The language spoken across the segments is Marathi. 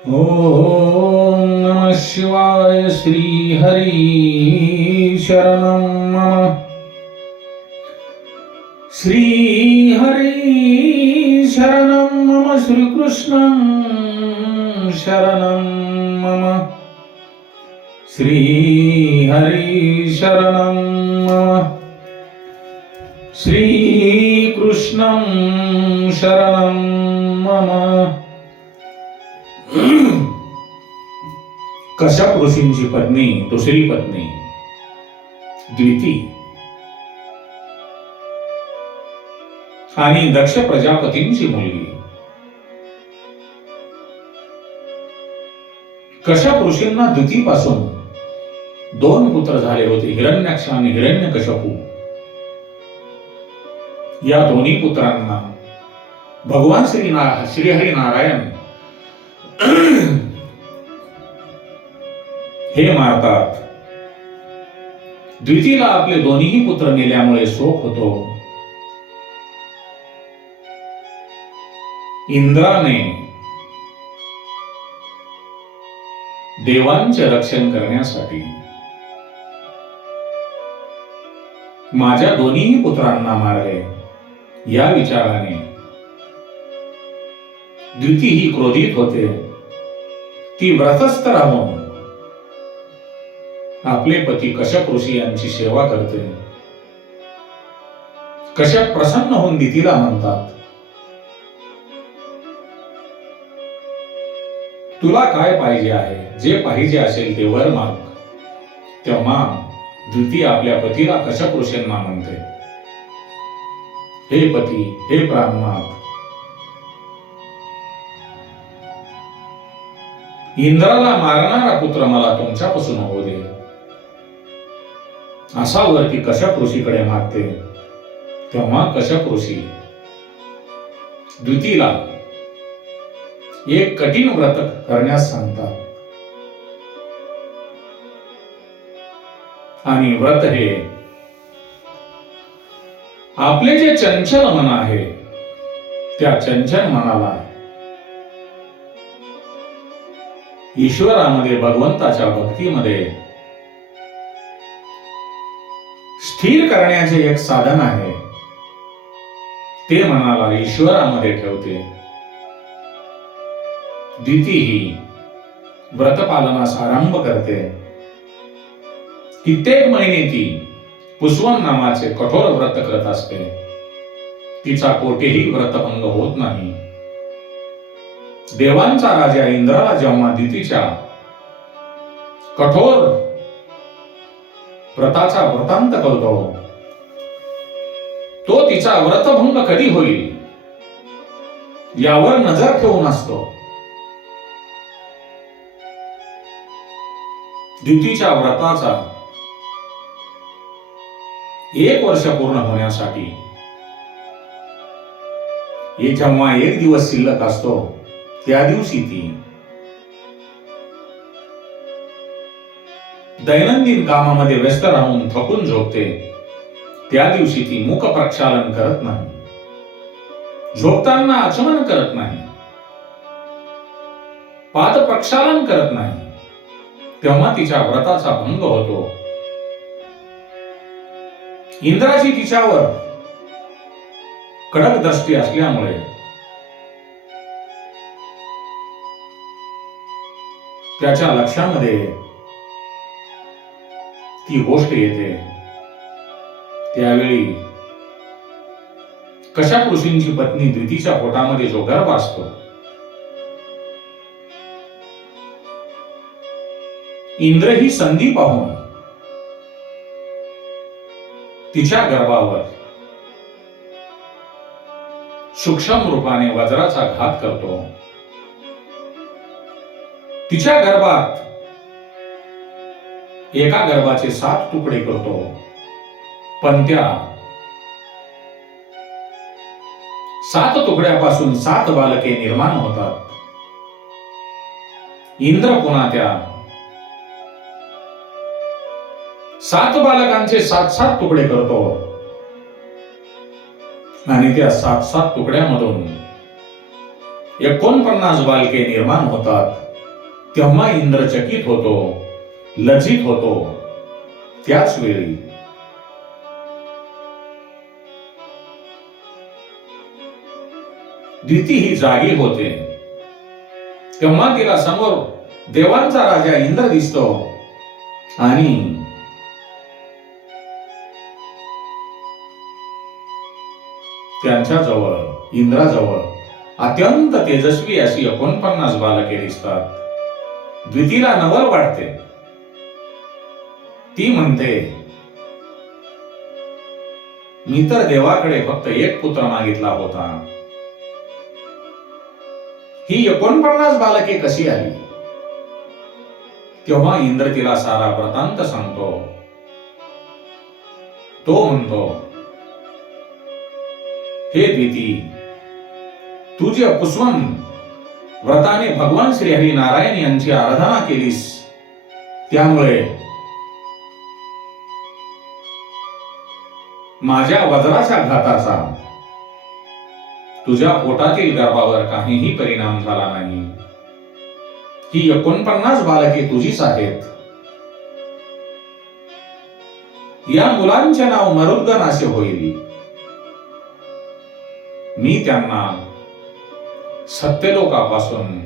ओम नमः शिवाय. श्री हरी शरणं मम. श्री हरी शरणं मम. श्री कृष्णं शरणं मम. श्री हरी शरणं मम. श्री कृष्णं शरणं मम. कश्यप ऋषींची पत्नी दुसरी पत्नी द्विती आणि दक्ष प्रजापतींची मुलगी. कश्यप ऋषींना द्वितीपासून दोन पुत्र झाले होते, हिरण्याक्ष आणि हिरण्यकश्यपू. या दोन्ही पुत्रांना भगवान श्रीहरी नारायण हे मारतात. द्वितीला आपले दोन्ही पुत्र नेल्यामुळे शोक होतो. इंद्राने देवांचे रक्षण करण्यासाठी माझ्या दोन्ही पुत्रांना मारले, या विचाराने द्विती ही क्रोधित होते. ती व्रतस्थ राहून आपले पती कश्यप ऋषी यांची सेवा करते. कश्यप प्रसन्न होऊन द्वितीला म्हणतात, तुला काय पाहिजे आहे? जे पाहिजे असेल ते वर माग. तेव्हा द्विती आपल्या पतीला कश्यप ऋषींना म्हणते, हे पती, हे प्राणनाथ, इंद्राला मारणारा पुत्र मला तुमच्यापासून होऊ दे. असा वरती कश्यप ऋषीकडे मागते. तेव्हा कश्यप ऋषी द्वितीला एक कठीण व्रत करण्यास सांगतात. आणि व्रत हे आपले जे चंचल मन आहे, त्या चंचल मनाला ईश्वरामध्ये, भगवंताच्या भक्तीमध्ये स्थिर करण्याचे एक साधन आहे. ते मनाला ईश्वरामध्ये ठेवते. द्विती ही व्रतपालनास आरंभ करते. कित्येक महिने ती पुष्वन नामाचे कठोर व्रत करत असते. तिचा कोठेही व्रतभंग होत नाही. देवांचा राजा इंद्राला जेव्हा द्वितीच्या कठोर व्रताचा वृत्तांत कळतो, तो तिचा व्रतभंग कधी होईल यावर नजर ठेवून असतो. द्वितीच्या व्रताचा 1 वर्ष पूर्ण होण्यासाठी जेव्हा 1 दिवस शिल्लक असतो, त्या दिवशी ती दैनंदिन कामामध्ये व्यस्त राहून थकून झोपते. त्या दिवशी ती मुख प्रक्षालन करत नाही, झोपताना आचमन करत नाही, पाद प्रक्षालन करत नाही. तेव्हा तिच्या व्रताचा भंग होतो. इंद्राची तिच्यावर कडक दृष्टी असल्यामुळे त्याच्या लक्षामध्ये ती गोष्ट येते. त्यावेळी कश्यप ऋषींची पत्नी द्वितीच्या पोटामध्ये जो गर्भ असतो, इंद्र ही संधी पाहून तिच्या गर्भावर सूक्ष्म रूपाने वज्राचा घात करतो. तिच्या गर्भात एका गर्भाचे 7 तुकडे करतो. पण त्या 7 तुकड्यापासून 7 बालके निर्माण होतात. इंद्र पुन्हा त्या 7 बालकांचे 7 तुकडे करतो आणि त्या 7 तुकड्यामधून 49 बालके निर्माण होतात. तेव्हा इंद्र चकित होतो, लज्जित होतो. त्याच वेळी दिती ही जागी होते. तेव्हा तिला समोर देवांचा राजा इंद्र दिसतो आणि त्यांच्याजवळ, इंद्राजवळ अत्यंत तेजस्वी अशी 49 बालके दिसतात. द्वितीला नवल वाटते. ती म्हणते, मी तर देवाकडे फक्त एक पुत्र मागितला होता. ही 49 बालके कशी आली? तेव्हा इंद्र तिला सारा वृत्तांत सांगतो. तो म्हणतो, हे द्विती, तू जे कुस्वम व्रताने भगवान श्री हरी नारायण यांची आराधना केलीस, त्यामुळे माझ्या वज्राच्या घाताचा तुझ्या पोटातील गर्भावर काहीही परिणाम झाला नाही. ही 49 बालके तुझीच आहेत. या मुलांचे नाव मरुद्गण असे होईल. मी त्यांना सत्यलोकापासून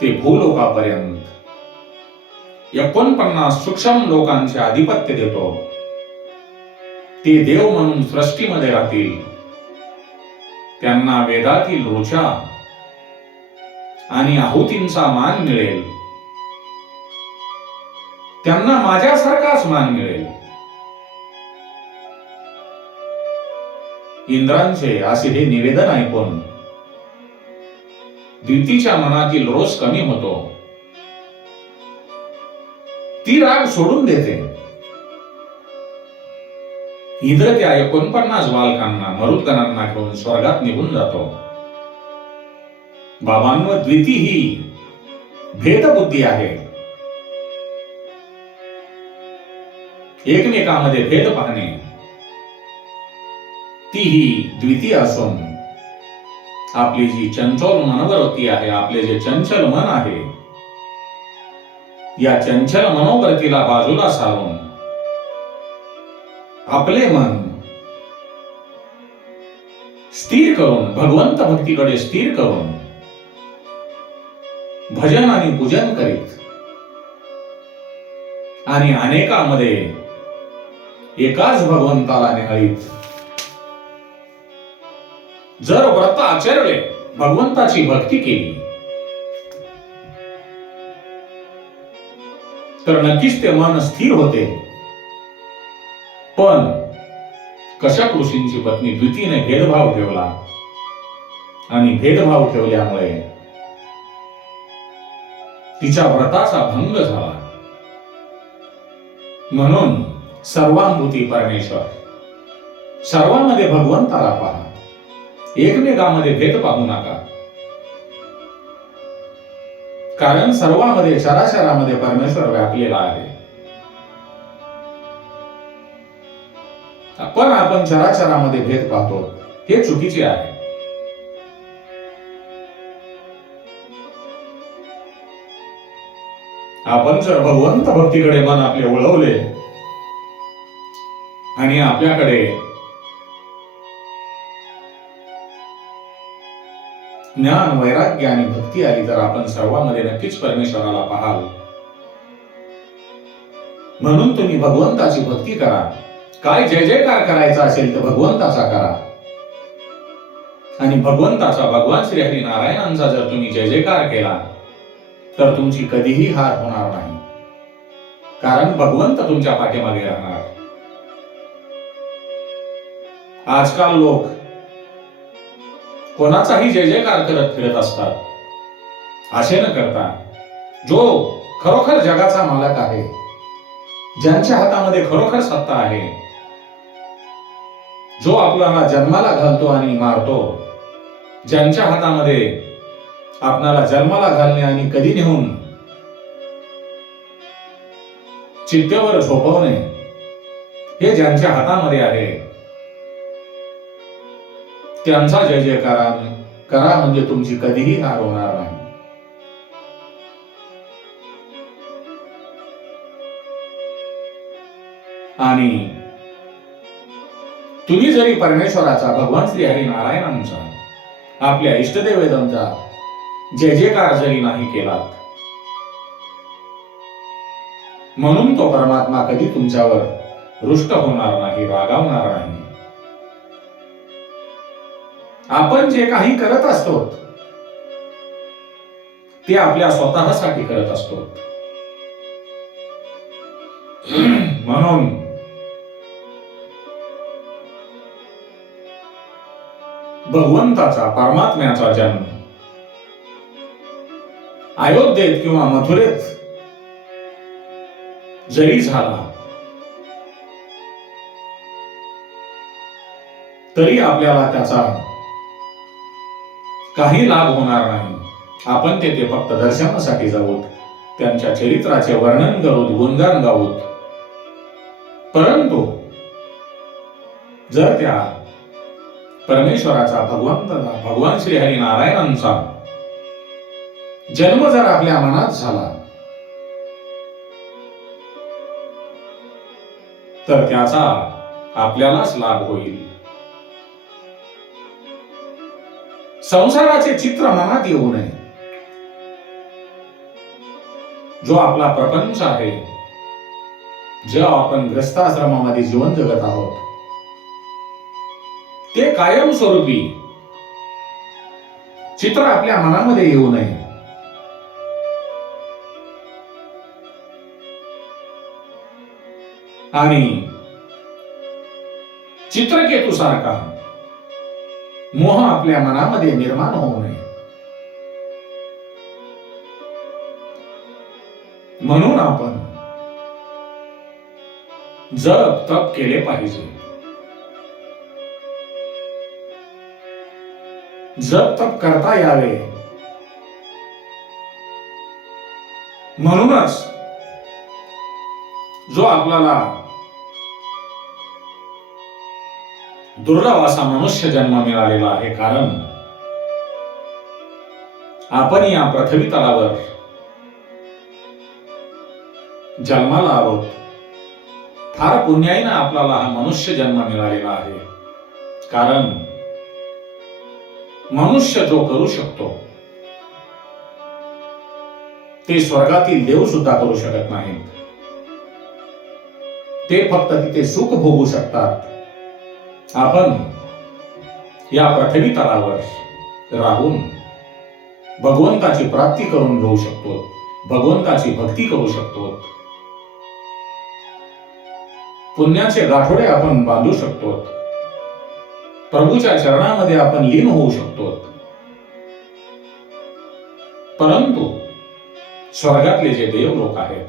ते भूलोकापर्यंत 49 सूक्ष्म लोकांचे आधिपत्य देतो. ते देव म्हणून सृष्टीमध्ये राहतील. त्यांना वेदातील ऋचा आणि आहुतींचा मान मिळेल. त्यांना माझ्यासारखाच मान मिळेल. इंद्रांचे असे हे निवेदन ऐकून द्वितीच्या मनातील रोष कमी होतो. ती राग सोडून देते. इंद्र त्या 49 बालकांना, मरुद्गणांना घेऊन स्वर्गात निघून जातो. बाबांनो, द्विती ही भेदबुद्धी आहे. एकमेकांमध्ये भेद पाहणे, ती ही द्विती असून आपली जी चंचल मनोवृत्ती आहे, आपले जे चंचल मन आहे, या चंचल मनोवृत्तीला बाजूला सारून आपले मन स्थिर करून, भगवंत भक्तीकडे स्थिर करून भजन आणि पूजन करीत आणि अनेकांमध्ये एकाच भगवंताला निहाळीत जर व्रत आचरले, भगवंताची भक्ती केली, तर नक्कीच ते मन स्थिर होते. पण कश्यप ऋषींची पत्नी द्वितीने भेदभाव ठेवला आणि भेदभाव ठेवल्यामुळे तिच्या व्रताचा भंग झाला. म्हणून सर्वांभूती परमेश्वर, सर्वांमध्ये भगवंताला पहा. एकमेकांमध्ये भेद पाहू नका. कारण सर्वांमध्ये, चराचरामध्ये परमेश्वर व्यापलेला आहे. पण आपण चराचरामध्ये भेद पाहतो, हे चुकीचे आहे. आपण जर भगवंत भक्तीकडे मन आपले वळवले आणि आपल्याकडे ज्ञान, वैराग्य आणि भक्ती आली, तर आपण सर्वांमध्ये नक्कीच परमेश्वराला पाहाल. म्हणून तुम्ही भगवंताची भक्ती करा. काय जय जयकार करायचा असेल तर भगवंताचा करा. आणि भगवंताचा, भगवान श्री हरी नारायणांचा जर तुम्ही जय जयकार केला तर तुमची कधीही हार होणार नाही. कारण भगवंत तुमच्या पाठीमागे राहणार. आजकाल लोक कोणाचाही जय जयकार करत फिरत असतात. असे न करता जो खरोखर जगाचा मालक आहे, ज्यांच्या हातामध्ये खरोखर सत्ता आहे, जो आपल्याला जन्माला घालतो आणि मारतो, ज्यांच्या हातामध्ये आपणाला जन्माला घालणे आणि कधी नेऊन चित्तेवर झोपवणे, हे ज्यांच्या हातामध्ये आहे, त्यांचा जय जयकार करा. म्हणजे तुमची कधीही हार होणार नाही. आणि तुम्ही जरी परमेश्वराचा, भगवान श्री हरी नारायणांचा, आपल्या इष्टदेवतांचा जय जयकार जरी नाही केलात, म्हणून तो परमात्मा कधी तुमच्यावर रुष्ट होणार नाही, रागावणार नाही. आपण जे काही करत असतो ते आपल्या स्वतःसाठी करत असतो. म्हणून भगवंताचा, परमात्म्याचा जन्म अयोध्येत किंवा मथुरेत जरी झाला तरी आपल्याला त्याचा काही लाभ होणार नाही. आपण तेथे फक्त दर्शनासाठी जाऊत, त्यांच्या चरित्राचे वर्णन करूत, गुणगान गाऊत. परंतु जर त्या परमेश्वराचा, भगवान श्री हरी नारायणांचा जन्म जर आपल्या मनात झाला तर त्याचा आपल्यालाच लाभ होईल. संसाराचे चित्र मनात येऊ नये. जो आपला प्रपंच आहे, जे आपण ग्रस्ताश्रमामध्ये जीवन जगत आहोत, ते कायमस्वरूपी चित्र आपल्या मनामध्ये येऊ नये. आणि चित्रकेतू सारखा मोह आपल्या मनामध्ये निर्माण होऊ नये. म्हणून आपण जप तप केले पाहिजे. जप तप करता यावे म्हणूनच जो आपल्याला दुर्लभ असा मनुष्य जन्म मिळालेला आहे, कारण आपण या पृथ्वी तलावर जन्माला आहोत. फार पुण्याईनं आपल्याला हा मनुष्य जन्म मिळालेला आहे. कारण मनुष्य जो करू शकतो ते स्वर्गातील देव सुद्धा करू शकत नाहीत. ते फक्त तिथे सुख भोगू शकतात. आपण या पृथ्वी तलावर राहून भगवंताची प्राप्ती करून घेऊ शकतो, भगवंताची भक्ती करू शकतो, पुण्याचे गाठोडे आपण बांधू शकतो, प्रभूच्या चरणामध्ये आपण लीन होऊ शकतो. परंतु स्वर्गातले जे देव लोक आहेत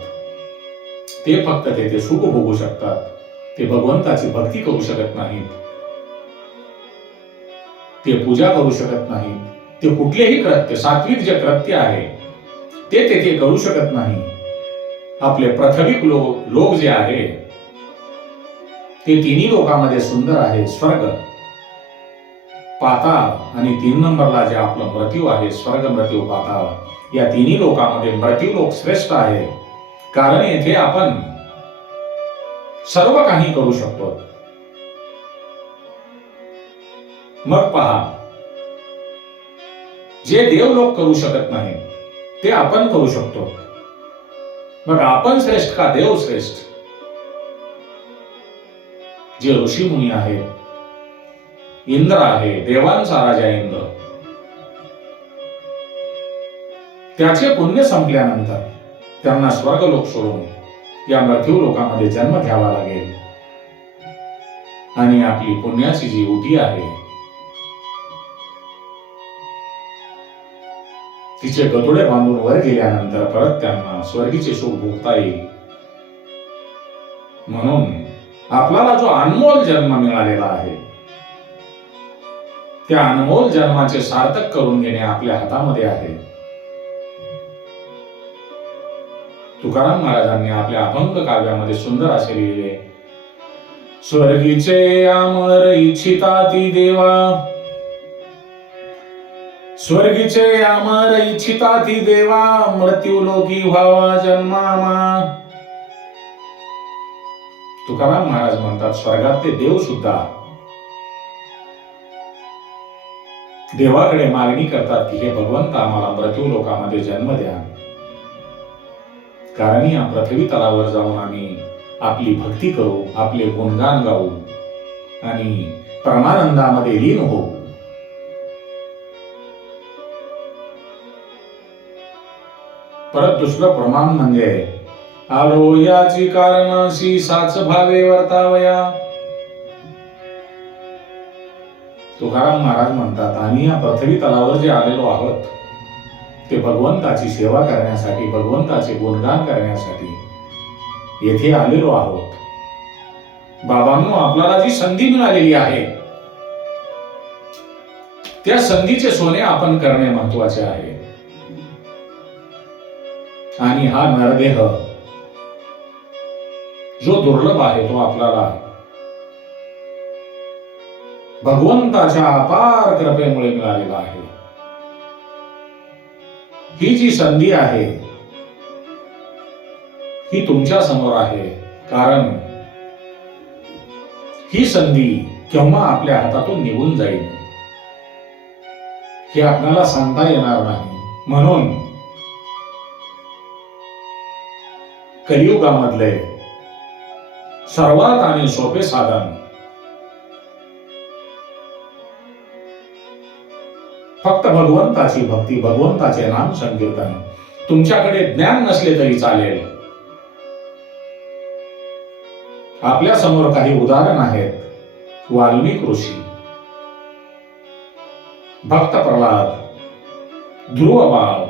ते फक्त तेथे सुख भोगू शकतात. ते भगवंताची भक्ती करू शकत नाहीत, ते पूजा करू शकत नाहीत, ते कुठलेही कृत्य, सात्विक जे कृत्य आहे ते तेथे करू शकत नाही. आपले प्राथमिक लोक जे आहे ते तिन्ही लोकांमध्ये सुंदर आहे. स्वर्ग, पाताळ आणि 3 नंबरला जे आपलं मृत्यू आहे, स्वर्ग, मृत्यू, पाताळ, या तिन्ही लोकांमध्ये मृत्यू लोक श्रेष्ठ आहे. कारण येथे आपण सर्व काही करू शकतो. मग पहा, जे देव लोक करू शकत नाही ते आपण करू शकतो. मग आपण श्रेष्ठ का देव श्रेष्ठ? जे ऋषी मुनी आहेत, इंद्र आहे, देवांचा राजा इंद्र, त्याचे पुण्य संपल्यानंतर त्यांना स्वर्गलोक सोडून या मृत्यू लोकांमध्ये जन्म घ्यावा लागेल. आणि आपली पुण्याची जी उटी आहे तिचे गतोडे बांधून वर गेल्यानंतर परत त्यांना स्वर्गीचे सुख भोगता येईल. म्हणून आपल्याला जो अनमोल जन्म मिळालेला आहे त्या अनमोल जन्माचे सार्थक करून घेणे आपल्या हातामध्ये आहे. तुकाराम महाराजांनी आपल्या अभंग काव्यामध्ये सुंदर असे लिहिले, स्वर्गीचे अमर इच्छिताती देवा, स्वर्गीचे अमर इच्छिताती देवा, मृत्यू लोकी व्हावा जन्मामा. तुकाराम महाराज म्हणतात, स्वर्गात ते देव सुद्धा देवाकडे मागणी करतात की हे भगवंत, आम्हाला मृत्यू लोकामध्ये जन्म द्या, कारण या पृथ्वी तलावर जाऊन आम्ही आपली भक्ती करू, आपले गुणगान गाऊ आणि परमानंदामध्ये लीन होऊ. परत दुसरं प्रमाण म्हणजे आलो याची कारणाशी साच भावे वर्तावया. तुकाराम महाराज म्हणतात, आम्ही या पृथ्वी तलावर जे आलेलो आहोत ते भगवंताची सेवा करण्यासाठी, भगवंताचे गुणगान करण्यासाठी येथे आलेलो आहोत. बाबांनो, आपल्याला जी संधी मिळालेली आहे त्या संधीचे सोने आपण करणे महत्वाचे आहे. आणि हा नरदेह जो दुर्लभ आहे तो आपल्याला भगवंताच्या अपार कृपेमुळे मिळालेला आहे. ही जी संधी आहे ही तुमच्या समोर आहे, कारण ही संधी केव्हा आपल्या हातातून निघून जाईल हे आपल्याला सांगता येणार नाही. म्हणून कलियुगामधले सर्वात आणि सोपे साधन फक्त भगवंताची भक्ती, भगवंताचे नाम संकीर्तन. तुमच्याकडे ज्ञान नसले तरी चालेल. आपल्या समोर काही उदाहरण आहेत. वाल्मिक ऋषी, भक्त प्रल्हाद, ध्रुव बाळ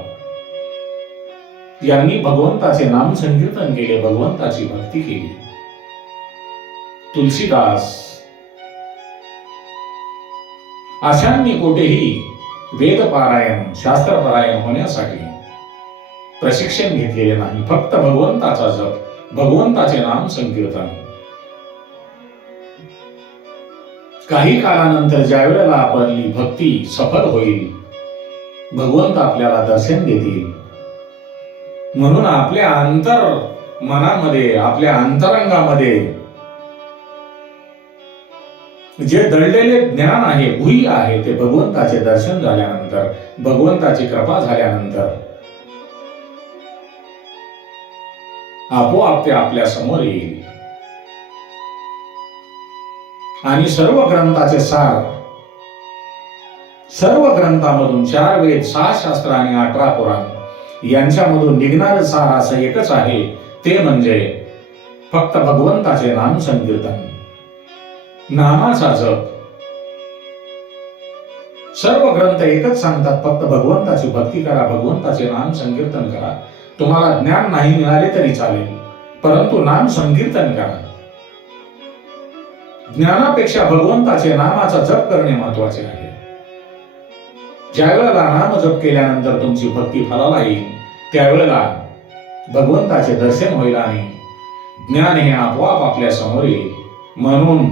यांनी भगवंताचे नाम संकीर्तन केले, भगवंताची भक्ती केली. तुलसीदास, अशांनी कोठेही वेद पारायण, शास्त्र पारायण होण्यासाठी प्रशिक्षण घेतलेले नाही. फक्त भगवंताचा जप, भगवंताचे नाम संकीर्तन. काही काळानंतर ज्या वेळेला आपली भक्ती सफल होईल, भगवंत आपल्याला दर्शन देतील. म्हणून आपल्या अंतर मनामध्ये, आपल्या अंतरंगामध्ये जे दडलेले ज्ञान आहे, गुही आहे, ते भगवंताचे दर्शन झाल्यानंतर, भगवंताची कृपा झाल्यानंतर आपोआप ते आपल्या समोर येईल. आणि सर्व ग्रंथाचे सार, सर्व ग्रंथामधून 4 वेद, 6 शास्त्र आणि 18 पुराण यांच्यामधून निघणारं सार असं एकच आहे, ते म्हणजे फक्त भगवंताचे नाम संकीर्तन, नामाचा जप. सर्व ग्रंथ एकच सांगतात, फक्त भगवंताची भक्ती करा, भगवंताचे नाम संकीर्तन करा. तुम्हाला ज्ञान नाही मिळाले तरी चालेल, परंतु नाम संकीर्तन करा. ज्ञानापेक्षा भगवंताचे नामाचा जप करणे महत्वाचे आहे. ज्या वेळेला नाम जप केल्यानंतर तुमची भक्ती फलाला येईल, त्यावेळेला भगवंताचे दर्शन होईल आणि ज्ञान हे आपोआप आपल्या समोर येईल. म्हणून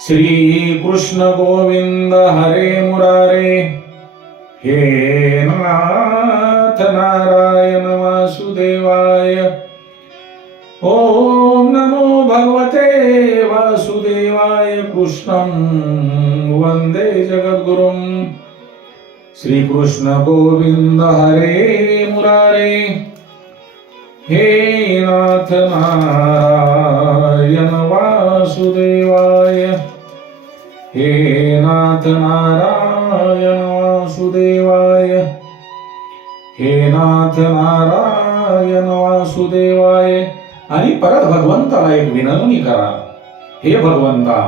श्री कृष्ण गोविंद हरे मुरारे, हे नाथ नारायण वासुदेवाय. ओम नमो भगवते वासुदेवाय. कृष्णं वंदे जगद्गुरुं. श्री कृष्ण गोविंद हरे मुरारे, हे नाथ नारायण वासुदेवाय. हे नाथ नारायण वासुदेवाय. हे नाथ नारायण वासुदेवाय. आणि परत भगवंताला एक विनवणी करा, हे भगवंता,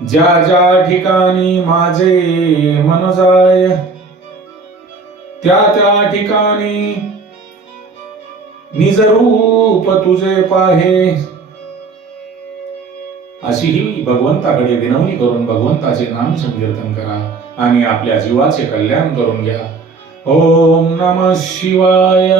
ज्या ज्या ठिकाणी माझे मन जाय, त्या त्या ठिकाणी निज रूप तुझे पाहे. अशी ही भगवंताकडे विनवणी करून भगवंताचे नाम संकीर्तन करा आणि आपल्या जीवाचे कल्याण करून घ्या. ओम नमः शिवाय.